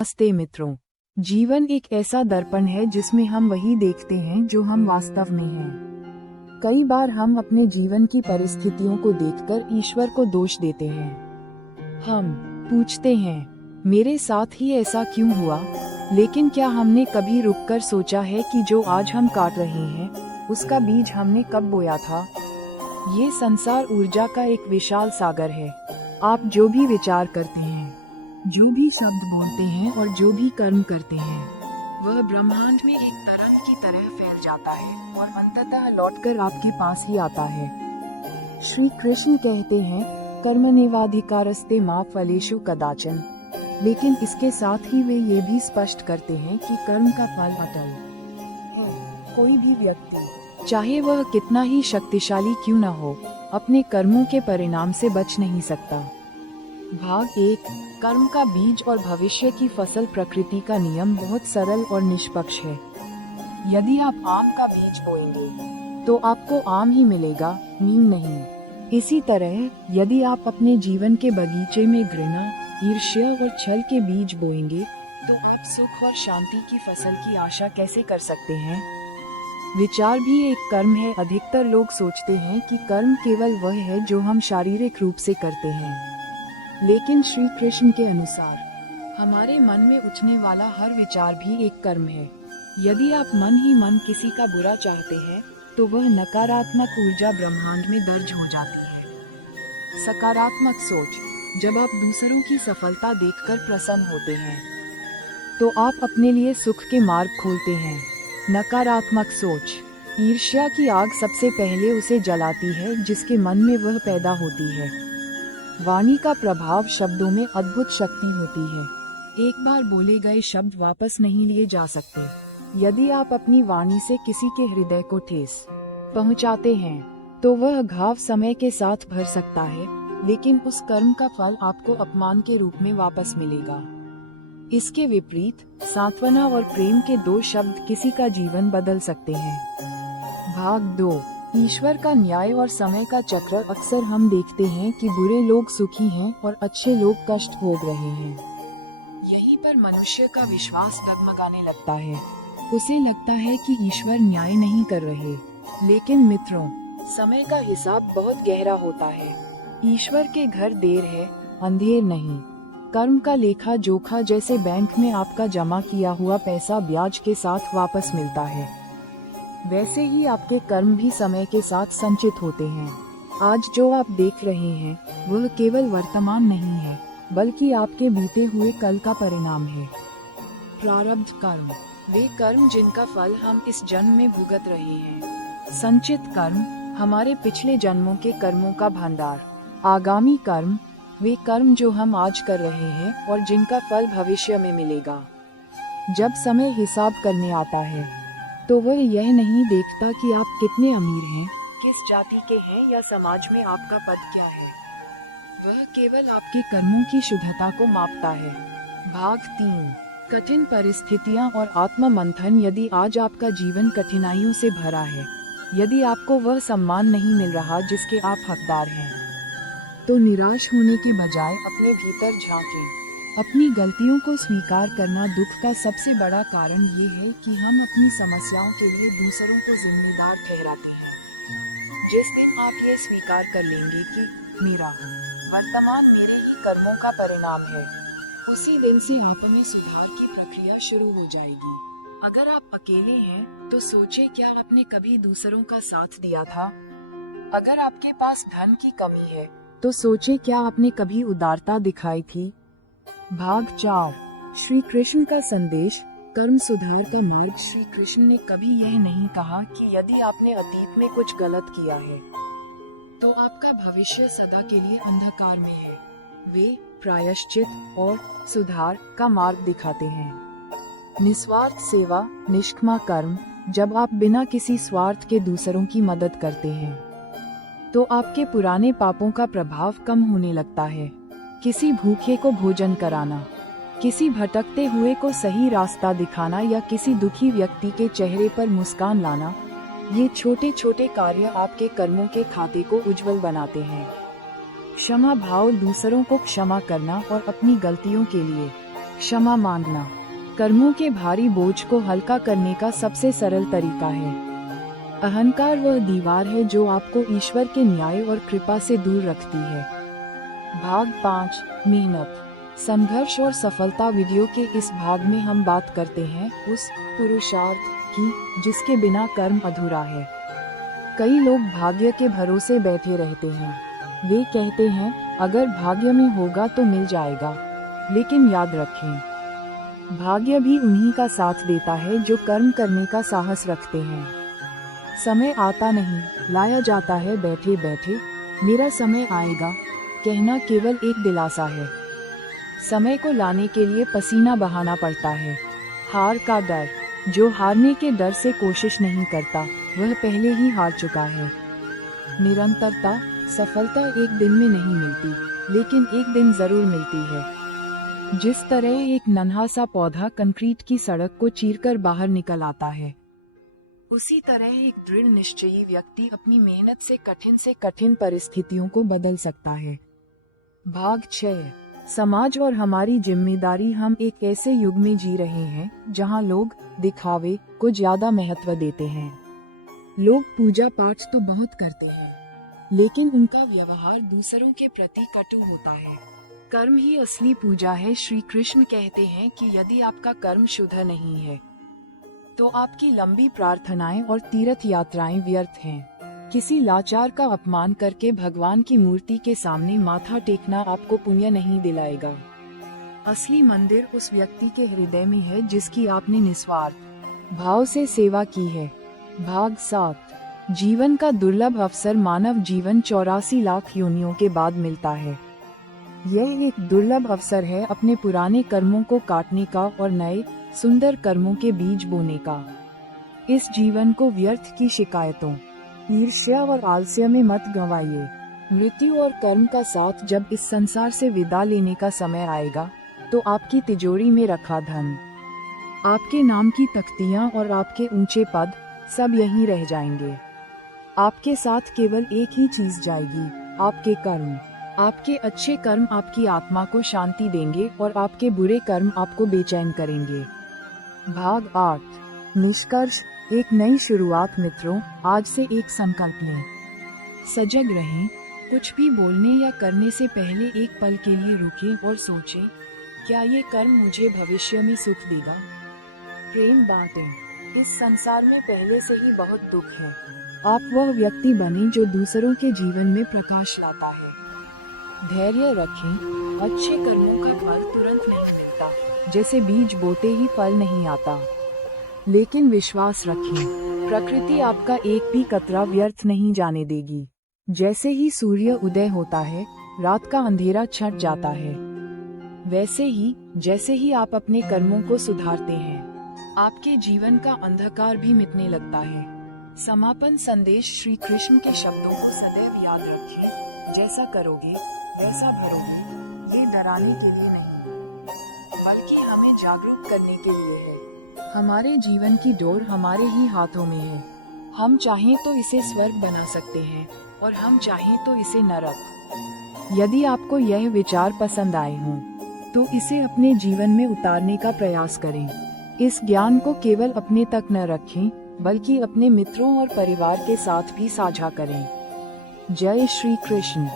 नमस्ते मित्रों। जीवन एक ऐसा दर्पण है जिसमें हम वही देखते हैं जो हम वास्तव में हैं। कई बार हम अपने जीवन की परिस्थितियों को देखकर ईश्वर को दोष देते हैं। हम पूछते हैं, मेरे साथ ही ऐसा क्यों हुआ? लेकिन क्या हमने कभी रुककर सोचा है कि जो आज हम काट रहे हैं, उसका बीज हमने कब बोया था? ये संसार ऊर्जा का एक विशाल सागर है। आप जो भी विचार करते हैं, जो भी शब्द बोलते हैं और जो भी कर्म करते हैं, वह ब्रह्मांड में एक तरंग की तरह फैल जाता है और अंततः लौटकर आपके पास ही आता है। श्री कृष्ण कहते हैं, कर्मण्येवाधिकारस्ते मा फलेषु कदाचन। लेकिन इसके साथ ही वे ये भी स्पष्ट करते हैं कि कर्म का फल अटल है। कोई भी व्यक्ति, चाहे वह कितना ही शक्तिशाली क्यों न हो, अपने कर्मों के परिणाम से बच नहीं सकता। भाग 1, कर्म का बीज और भविष्य की फसल। प्रकृति का नियम बहुत सरल और निष्पक्ष है। यदि आप आम का बीज बोएंगे तो आपको आम ही मिलेगा, नीम नहीं। इसी तरह यदि आप अपने जीवन के बगीचे में घृणा, ईर्ष्या और छल के बीज बोएंगे तो आप सुख और शांति की फसल की आशा कैसे कर सकते हैं? विचार भी एक कर्म है। अधिकतर लोग सोचते हैं कि कर्म केवल वह है जो हम शारीरिक रूप से करते हैं, लेकिन श्री कृष्ण के अनुसार हमारे मन में उठने वाला हर विचार भी एक कर्म है। यदि आप मन ही मन किसी का बुरा चाहते हैं तो वह नकारात्मक ऊर्जा ब्रह्मांड में दर्ज हो जाती है। सकारात्मक सोच, जब आप दूसरों की सफलता देखकर प्रसन्न होते हैं तो आप अपने लिए सुख के मार्ग खोलते हैं। नकारात्मक सोच, ईर्ष्या की आग सबसे पहले उसे जलाती है जिसके मन में वह पैदा होती है। वाणी का प्रभाव शब्दों में अद्भुत शक्ति होती है। एक बार बोले गए शब्द वापस नहीं लिए जा सकते। यदि आप अपनी वाणी से किसी के हृदय को ठेस पहुंचाते हैं तो वह घाव समय के साथ भर सकता है, लेकिन उस कर्म का फल आपको अपमान के रूप में वापस मिलेगा। इसके विपरीत सांत्वना और प्रेम के दो शब्द किसी का जीवन बदल सकते हैं। भाग 2, ईश्वर का न्याय और समय का चक्र। अक्सर हम देखते हैं कि बुरे लोग सुखी हैं और अच्छे लोग कष्ट भोग रहे हैं। यहीं पर मनुष्य का विश्वास डगमगाने लगता है। उसे लगता है कि ईश्वर न्याय नहीं कर रहे। लेकिन मित्रों, समय का हिसाब बहुत गहरा होता है। ईश्वर के घर देर है, अंधेर नहीं। कर्म का लेखा जोखा जैसे बैंक में आपका जमा किया हुआ पैसा ब्याज के साथ वापस मिलता है, वैसे ही आपके कर्म भी समय के साथ संचित होते हैं। आज जो आप देख रहे हैं वह केवल वर्तमान नहीं है, बल्कि आपके बीते हुए कल का परिणाम है। प्रारब्ध कर्म, वे कर्म जिनका फल हम इस जन्म में भुगत रहे हैं। संचित कर्म, हमारे पिछले जन्मों के कर्मों का भंडार। आगामी कर्म, वे कर्म जो हम आज कर रहे हैं और जिनका फल भविष्य में मिलेगा। जब समय हिसाब करने आता है तो वह यह नहीं देखता कि आप कितने अमीर हैं, किस जाति के हैं या समाज में आपका पद क्या है। वह केवल आपके कर्मों की शुद्धता को मापता है। भाग 3, कठिन परिस्थितियां और आत्म मंथन। यदि आज आपका जीवन कठिनाइयों से भरा है, यदि आपको वह सम्मान नहीं मिल रहा जिसके आप हकदार हैं, तो निराश होने के बजाय अपने भीतर झांकें। अपनी गलतियों को स्वीकार करना दुख का सबसे बड़ा कारण ये है कि हम अपनी समस्याओं के लिए दूसरों को जिम्मेदार ठहराते हैं। जिस दिन आप ये स्वीकार कर लेंगे कि मेरा वर्तमान मेरे ही कर्मों का परिणाम है, उसी दिन से आप में सुधार की प्रक्रिया शुरू हो जाएगी। अगर आप अकेले हैं तो सोचें, क्या आपने कभी दूसरों का साथ दिया था? अगर आपके पास धन की कमी है तो सोचें, क्या आपने कभी उदारता दिखाई थी? भाग 4, श्री कृष्ण का संदेश, कर्म सुधार का मार्ग। श्री कृष्ण ने कभी यह नहीं कहा कि यदि आपने अतीत में कुछ गलत किया है तो आपका भविष्य सदा के लिए अंधकार में है। वे प्रायश्चित और सुधार का मार्ग दिखाते हैं। निस्वार्थ सेवा, निष्काम कर्म, जब आप बिना किसी स्वार्थ के दूसरों की मदद करते हैं तो आपके पुराने पापों का प्रभाव कम होने लगता है। किसी भूखे को भोजन कराना, किसी भटकते हुए को सही रास्ता दिखाना या किसी दुखी व्यक्ति के चेहरे पर मुस्कान लाना, ये छोटे छोटे कार्य आपके कर्मों के खाते को उज्जवल बनाते हैं। क्षमा भाव, दूसरों को क्षमा करना और अपनी गलतियों के लिए क्षमा मांगना कर्मों के भारी बोझ को हल्का करने का सबसे सरल तरीका है। अहंकार वह दीवार है जो आपको ईश्वर के न्याय और कृपा से दूर रखती है। भाग 5 मेहनत, संघर्ष और सफलता। वीडियो के इस भाग में हम बात करते हैं उस पुरुषार्थ की जिसके बिना कर्म अधूरा है। कई लोग भाग्य के भरोसे बैठे रहते हैं। वे कहते हैं अगर भाग्य में होगा तो मिल जाएगा, लेकिन याद रखें भाग्य भी उन्हीं का साथ देता है जो कर्म करने का साहस रखते हैं। समय आता नहीं, लाया जाता है बैठे बैठे। मेरा समय आएगा कहना केवल एक दिलासा है। समय को लाने के लिए पसीना बहाना पड़ता है। हार का डर, जो हारने के डर से कोशिश नहीं करता वह पहले ही हार चुका है। निरंतरता, सफलता एक दिन में नहीं मिलती, लेकिन एक दिन जरूर मिलती है। जिस तरह एक नन्हा सा पौधा कंक्रीट की सड़क को चीरकर बाहर निकल आता है, उसी तरह एक दृढ़ निश्चयी व्यक्ति अपनी मेहनत से कठिन परिस्थितियों को बदल सकता है। भाग 6 समाज और हमारी जिम्मेदारी। हम एक ऐसे युग में जी रहे हैं जहां लोग दिखावे को ज्यादा महत्व देते हैं। लोग पूजा पाठ तो बहुत करते हैं, लेकिन उनका व्यवहार दूसरों के प्रति कटु होता है। कर्म ही असली पूजा है। श्री कृष्ण कहते हैं कि यदि आपका कर्म शुद्ध नहीं है तो आपकी लंबी प्रार्थनाएं और तीर्थ यात्राएं व्यर्थ हैं। किसी लाचार का अपमान करके भगवान की मूर्ति के सामने माथा टेकना आपको पुण्य नहीं दिलाएगा। असली मंदिर उस व्यक्ति के हृदय में है जिसकी आपने निस्वार्थ भाव से सेवा की है। भाग 7 जीवन का दुर्लभ अवसर। मानव जीवन 84 लाख योनियों के बाद मिलता है। यह एक दुर्लभ अवसर है अपने पुराने कर्मों को काटने का और नए सुंदर कर्मों के बीज बोने का। इस जीवन को व्यर्थ की शिकायतों, ईर्ष्या और आलस्य में मत गंवाइए। मृत्यु और कर्म का साथ जब इस संसार से विदा लेने का समय आएगा तो आपकी तिजोरी में रखा धन, आपके नाम की तख्तियां और आपके ऊंचे पद सब यहीं रह जाएंगे। आपके साथ केवल एक ही चीज जाएगी, आपके कर्म। आपके अच्छे कर्म आपकी आत्मा को शांति देंगे और आपके बुरे कर्म आपको बेचैन करेंगे। भाग 8 निष्कर्ष, एक नई शुरुआत। मित्रों, आज से एक संकल्प लें। सजग रहें। कुछ भी बोलने या करने से पहले एक पल के लिए रुकें और सोचें, क्या ये कर्म मुझे भविष्य में सुख देगा? प्रेम बांटें। इस संसार में पहले से ही बहुत दुख है। आप वह व्यक्ति बने जो दूसरों के जीवन में प्रकाश लाता है। धैर्य रखें। अच्छे कर्मों का फल तुरंत नहीं मिलता, जैसे बीज बोते ही फल नहीं आता। लेकिन विश्वास रखें, प्रकृति आपका एक भी कतरा व्यर्थ नहीं जाने देगी। जैसे ही सूर्य उदय होता है, रात का अंधेरा छट जाता है। वैसे ही जैसे ही आप अपने कर्मों को सुधारते हैं, आपके जीवन का अंधकार भी मिटने लगता है। समापन संदेश। श्री कृष्ण के शब्दों को सदैव याद रखें, जैसा करोगे वैसा भरोगे। ये डराने के लिए नहीं, बल्कि हमें जागरूक करने के लिए है। हमारे जीवन की डोर हमारे ही हाथों में है। हम चाहें तो इसे स्वर्ग बना सकते हैं और हम चाहें तो इसे नरक। यदि आपको यह विचार पसंद आए हों तो इसे अपने जीवन में उतारने का प्रयास करें। इस ज्ञान को केवल अपने तक न रखें, बल्कि अपने मित्रों और परिवार के साथ भी साझा करें। जय श्री कृष्ण।